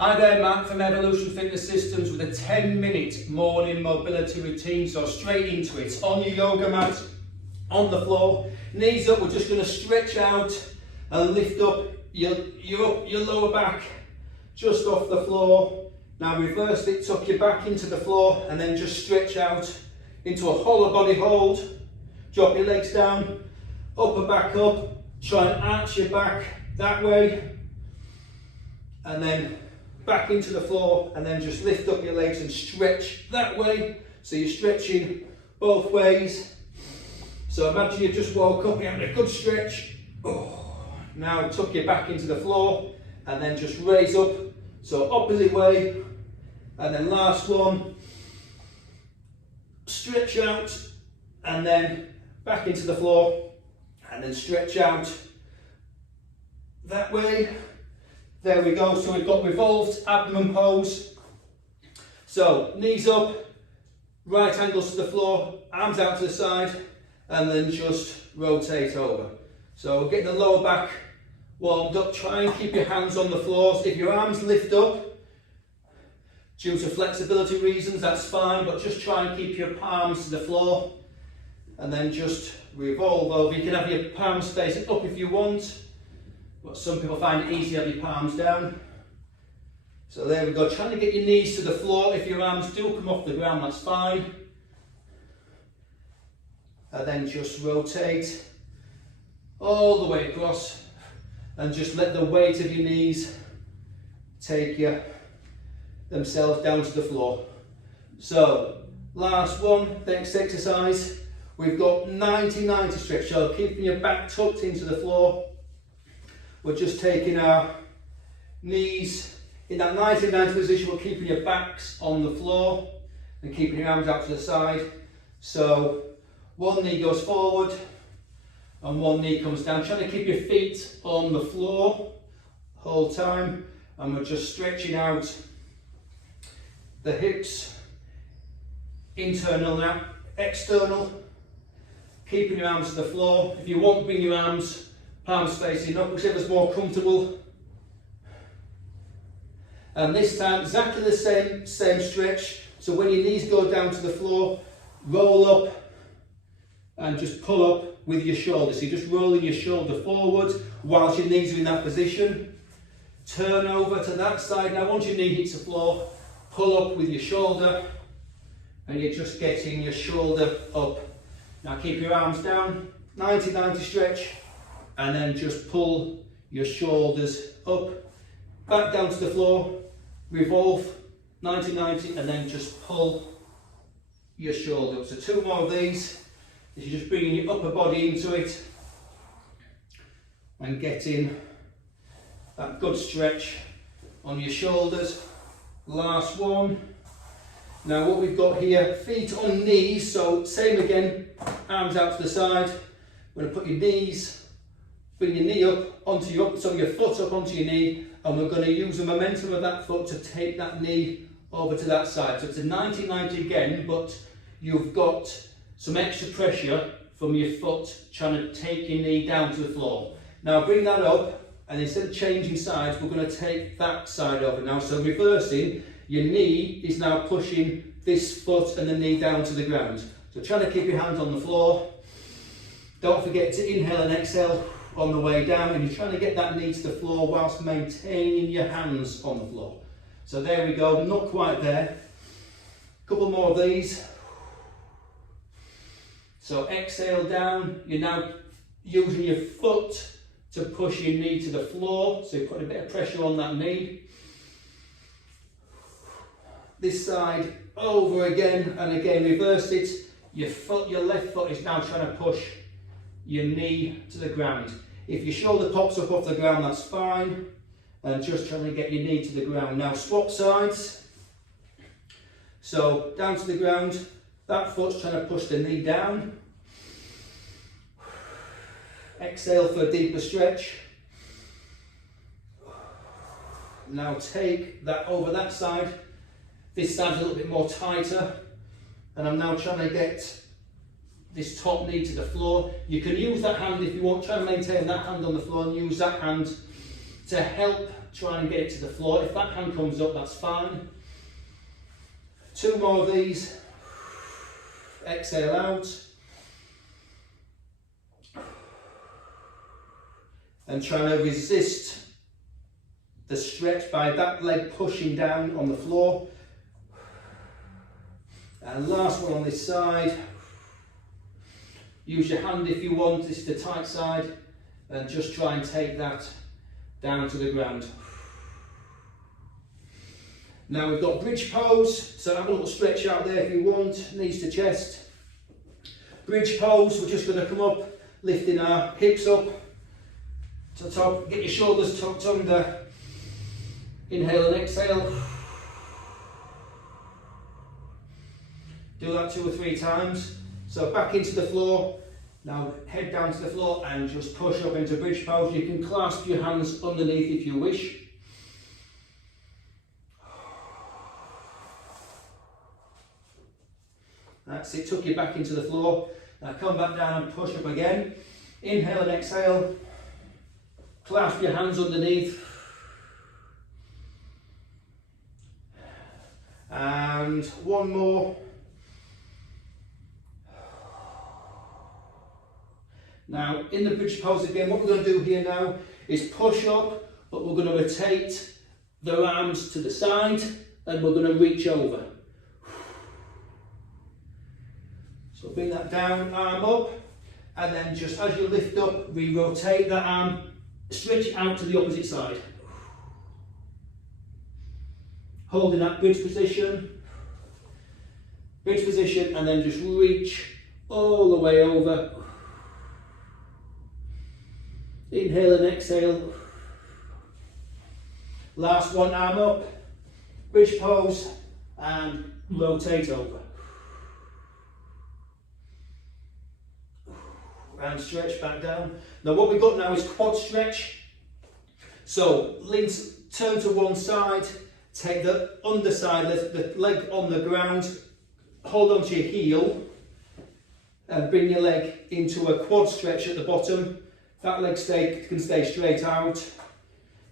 Hi there, Matt from Evolution Fitness Systems with a 10-minute morning mobility routine. So straight into it. On your yoga mat, on the floor, knees up. We're just going to stretch out and lift up your lower back just off the floor. Now reverse it, tuck your back into the floor and then just stretch out into a hollow body hold. Drop your legs down, upper back up. Try and arch your back that way. And then back into the floor and then just lift up your legs and stretch that way. So you're stretching both ways. So imagine you just woke up, you're having a good stretch. Oh. Now tuck your back into the floor and then just raise up. So opposite way. And then last one. Stretch out and then back into the floor and then stretch out that way. There we go, so we've got revolved abdomen pose. So knees up, right angles to the floor, arms out to the side, and then just rotate over. So we're getting the lower back warmed up. Try and keep your hands on the floor. So if your arms lift up, due to flexibility reasons, that's fine, but just try and keep your palms to the floor, and then just revolve over. You can have your palms facing up if you want, but some people find it easy to have your palms down. So there we go, trying to get your knees to the floor. If your arms do come off the ground, that's fine. And then just rotate all the way across and just let the weight of your knees take themselves down to the floor. So last one, next exercise, we've got 90-90 stretch. So keeping your back tucked into the floor. We're just taking our knees in that 90-90 position. We're keeping your backs on the floor and keeping your arms out to the side. So one knee goes forward and one knee comes down. Trying to keep your feet on the floor the whole time. And we're just stretching out the hips, internal now, external. Keeping your arms to the floor. If you want, bring your arms palms facing up, whichever's more comfortable. And this time, exactly the same stretch. So when your knees go down to the floor, roll up and just pull up with your shoulders. So you're just rolling your shoulder forward whilst your knees are in that position. Turn over to that side. Now once your knee hits the floor, pull up with your shoulder and you're just getting your shoulder up. Now keep your arms down, 90-90 stretch. And then just pull your shoulders up, back down to the floor, revolve, 90-90, and then just pull your shoulder up. So two more of these. You're just bringing your upper body into it and getting that good stretch on your shoulders. Last one. Now what we've got here, feet on knees, so same again, arms out to the side. We're going to put your knees, bring your knee up onto your foot up onto your knee, and we're going to use the momentum of that foot to take that knee over to that side. So it's a 90-90 again, but you've got some extra pressure from your foot trying to take your knee down to the floor. Now bring that up, and instead of changing sides, we're going to take that side over now. So reversing, your knee is now pushing this foot and the knee down to the ground. So trying to keep your hands on the floor. Don't forget to inhale and exhale on the way down, and you're trying to get that knee to the floor whilst maintaining your hands on the floor. So there we go, not quite there. A couple more of these. So exhale down, you're now using your foot to push your knee to the floor, so you put a bit of pressure on that knee. This side over again, and again reverse it. Your left foot is now trying to push your knee to the ground. If your shoulder pops up off the ground, that's fine, and just trying to get your knee to the ground. Now swap sides. So down to the ground, that foot's trying to push the knee down. Exhale for a deeper stretch. Now take that over that side. This side's a little bit more tighter, and I'm now trying to get this top knee to the floor. You can use that hand if you want, try and maintain that hand on the floor and use that hand to help try and get it to the floor. If that hand comes up, that's fine. 2 more of these. Exhale out. And trying to resist the stretch by that leg pushing down on the floor. And last one on this side. Use your hand if you want, this is the tight side, and just try and take that down to the ground. Now we've got bridge pose, so have a little stretch out there if you want, knees to chest. Bridge pose, we're just going to come up, lifting our hips up to the top, get your shoulders tucked under. Inhale and exhale. Do that 2 or 3 times. So back into the floor. Now head down to the floor and just push up into bridge pose. You can clasp your hands underneath if you wish. That's it, tuck you back into the floor. Now come back down and push up again. Inhale and exhale. Clasp your hands underneath. And one more. Now in the bridge pose again, what we're going to do here now is push up, but we're going to rotate the arms to the side and we're going to reach over. So bring that down, arm up, and then just as you lift up, we rotate that arm, stretch it out to the opposite side. Holding that bridge position, and then just reach all the way over. Inhale and exhale. Last one, arm up, bridge pose, and rotate over. And stretch back down. Now what we've got now is quad stretch. So turn to one side, take the underside, the leg on the ground, hold onto your heel, and bring your leg into a quad stretch at the bottom. That leg can stay straight out.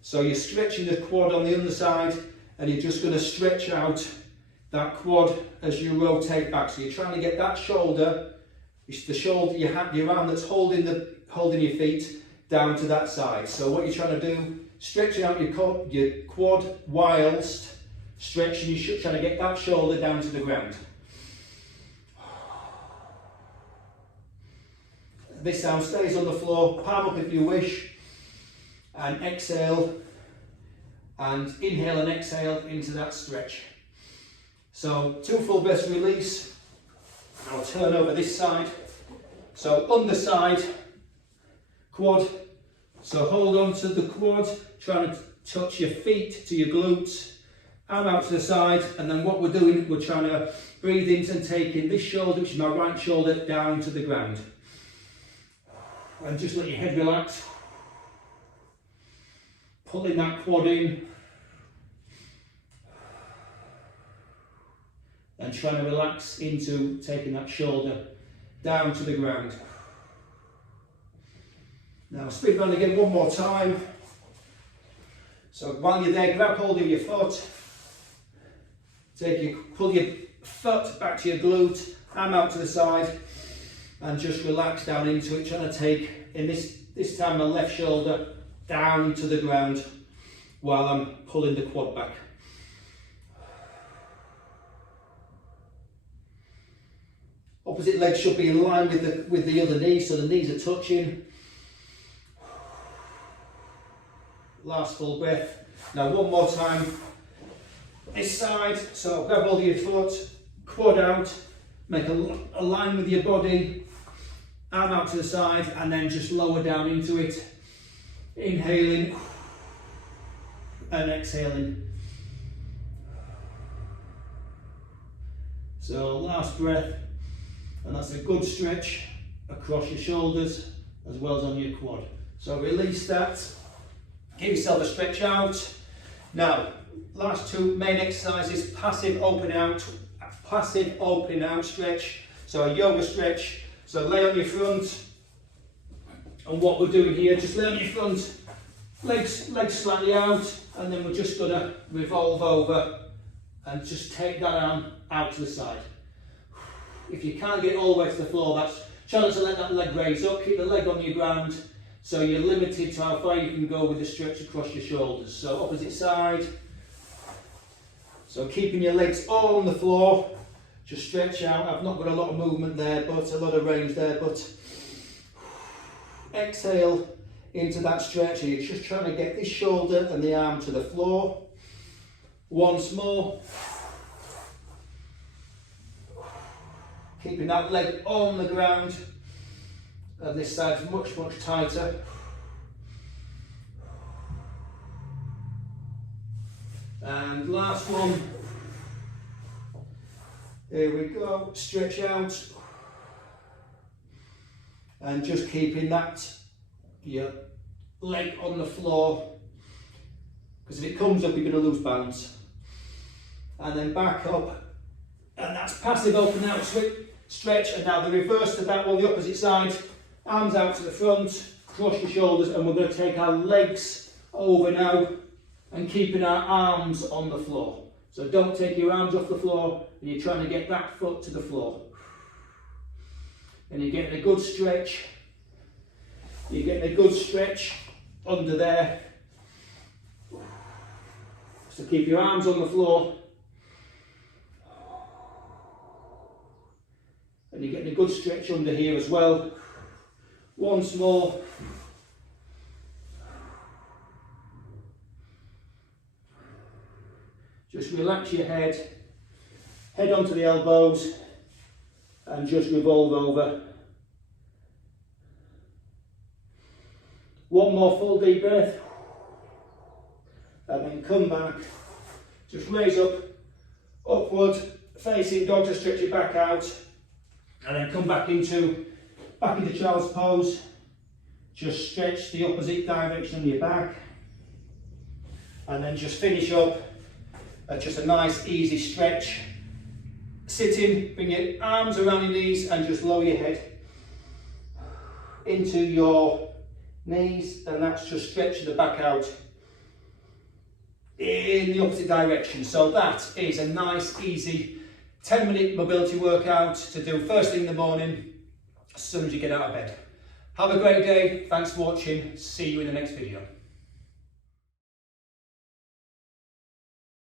So you're stretching the quad on the underside, and you're just going to stretch out that quad as you rotate back. So you're trying to get that shoulder, it's the shoulder, your arm that's holding your feet down to that side. So what you're trying to do, stretching out your quad whilst stretching, you're trying to get that shoulder down to the ground. This arm stays on the floor, palm up if you wish, and exhale, and inhale and exhale into that stretch. So 2 full breaths release. I'll turn over this side. So underside, quad. So hold on to the quad, trying to touch your feet to your glutes, arm out to the side, and then what we're doing, we're trying to breathe into and taking this shoulder, which is my right shoulder, down to the ground. And just let your head relax. Pulling that quad in. And trying to relax into taking that shoulder down to the ground. Now spin round again one more time. So while you're there, grab hold of your foot. Pull your foot back to your glute, arm out to the side, and just relax down into it, trying to take, in this time, my left shoulder down to the ground while I'm pulling the quad back. Opposite leg should be in line with the other knee, so the knees are touching. Last full breath. Now one more time, this side, so grab hold of your foot, quad out, make a line with your body, arm out to the side, and then just lower down into it. Inhaling and exhaling. So last breath, and that's a good stretch across your shoulders as well as on your quad. So release that, give yourself a stretch out. Now, last 2 main exercises, passive open out stretch. So a yoga stretch. So lay on your front, and what we're doing here, just lay on your front, legs slightly out, and then we're just going to revolve over and just take that arm out to the side. If you can't get all the way to the floor, that's challenge to let that leg raise up, keep the leg on your ground, so you're limited to how far you can go with the stretch across your shoulders. So opposite side, so keeping your legs all on the floor, just stretch out. I've not got a lot of movement there, but a lot of range there, but exhale into that stretch, and you're just trying to get this shoulder and the arm to the floor. Once more. Keeping that leg on the ground, and this side's much tighter. And last one. Here we go, stretch out. And just keeping that, your leg on the floor, because if it comes up, you're going to lose balance. And then back up, and that's passive open out stretch. And now the reverse to that one, the opposite side, arms out to the front, cross your shoulders, and we're going to take our legs over now and keeping our arms on the floor. So don't take your arms off the floor, and you're trying to get that foot to the floor. And you're getting a good stretch. You're getting a good stretch under there. So keep your arms on the floor. And you're getting a good stretch under here as well. Once more. Just relax your head onto the elbows, and just revolve over. One more full deep breath, and then come back. Just raise up, upward, facing dog to stretch your back out, and then come back into child's pose. Just stretch the opposite direction of your back, and then just finish up at just a nice easy stretch. Sitting, bring your arms around your knees and just lower your head into your knees, and that's just stretching the back out in the opposite direction. So that is a nice easy 10-minute mobility workout to do first thing in the morning as soon as you get out of bed. Have a great day, thanks for watching, see you in the next video.